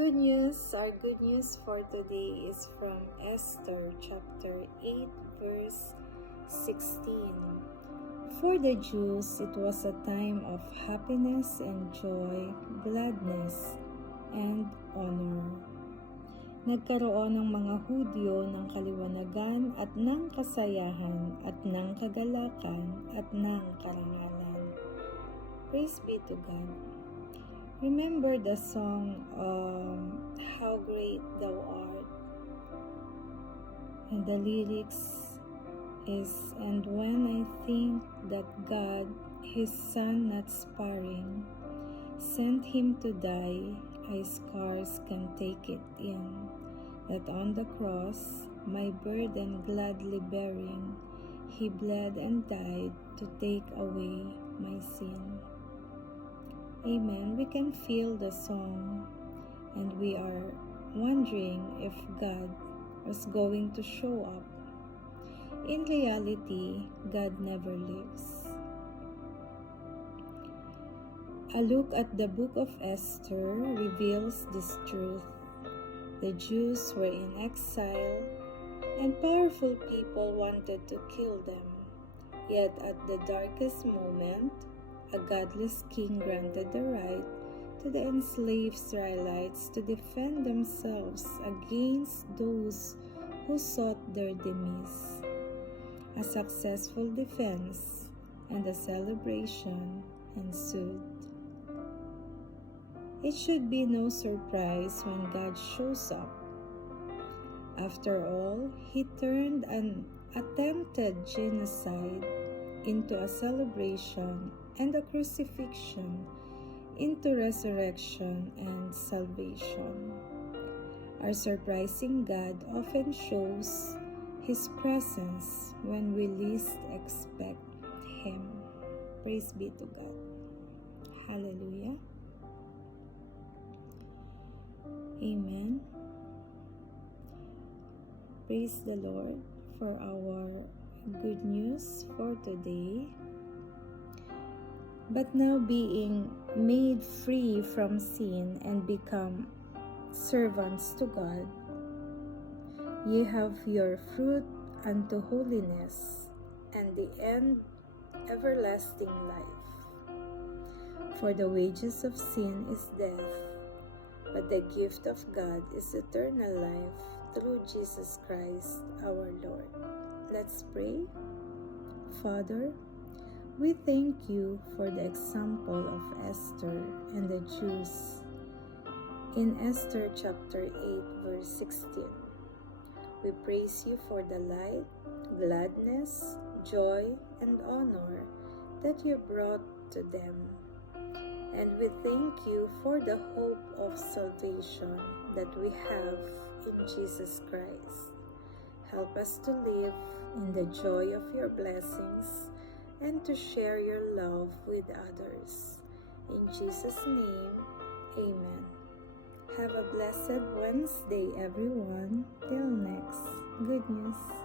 Our good news for today is from Esther chapter 8 verse 16. For the Jews, it was a time of happiness and joy, gladness, and honor. Nagkaroon ng mga Hudyo ng kaliwanagan at ng kasayahan at ng kagalakan at ng karangalan. Praise be to God. Remember the song, How Great Thou Art. And the lyrics is, and when I think that God, His Son not sparing, sent Him to die, I scarce can take it in, that on the cross, my burden gladly bearing, He bled and died to take away my sin. Amen. We can feel the song and we are wondering if God was going to show up. In reality, God never leaves. A look at the book of Esther reveals this truth. The Jews were in exile and powerful people wanted to kill them. Yet at the darkest moment, a godless king granted the right to the enslaved Israelites to defend themselves against those who sought their demise. A successful defense and a celebration ensued. It should be no surprise when God shows up. After all, He turned an attempted genocide into a celebration and a crucifixion into resurrection and salvation. Our surprising God often shows His presence when we least expect Him. Praise be to God. Hallelujah. Amen. Praise the Lord for our good news for today. But now being made free from sin and become servants to God, ye have your fruit unto holiness, and the end everlasting life. For the wages of sin is death, but the gift of God is eternal life through Jesus Christ our Lord. Let's pray. Father, we thank you for the example of Esther and the Jews in Esther chapter 8 verse 16. We praise you for the light, gladness, joy, and honor that you brought to them. And we thank you for the hope of salvation that we have in Jesus Christ. Help us to live in the joy of your blessings and to share your love with others. In Jesus' name, amen. Have a blessed Wednesday, everyone. Till next. Good news.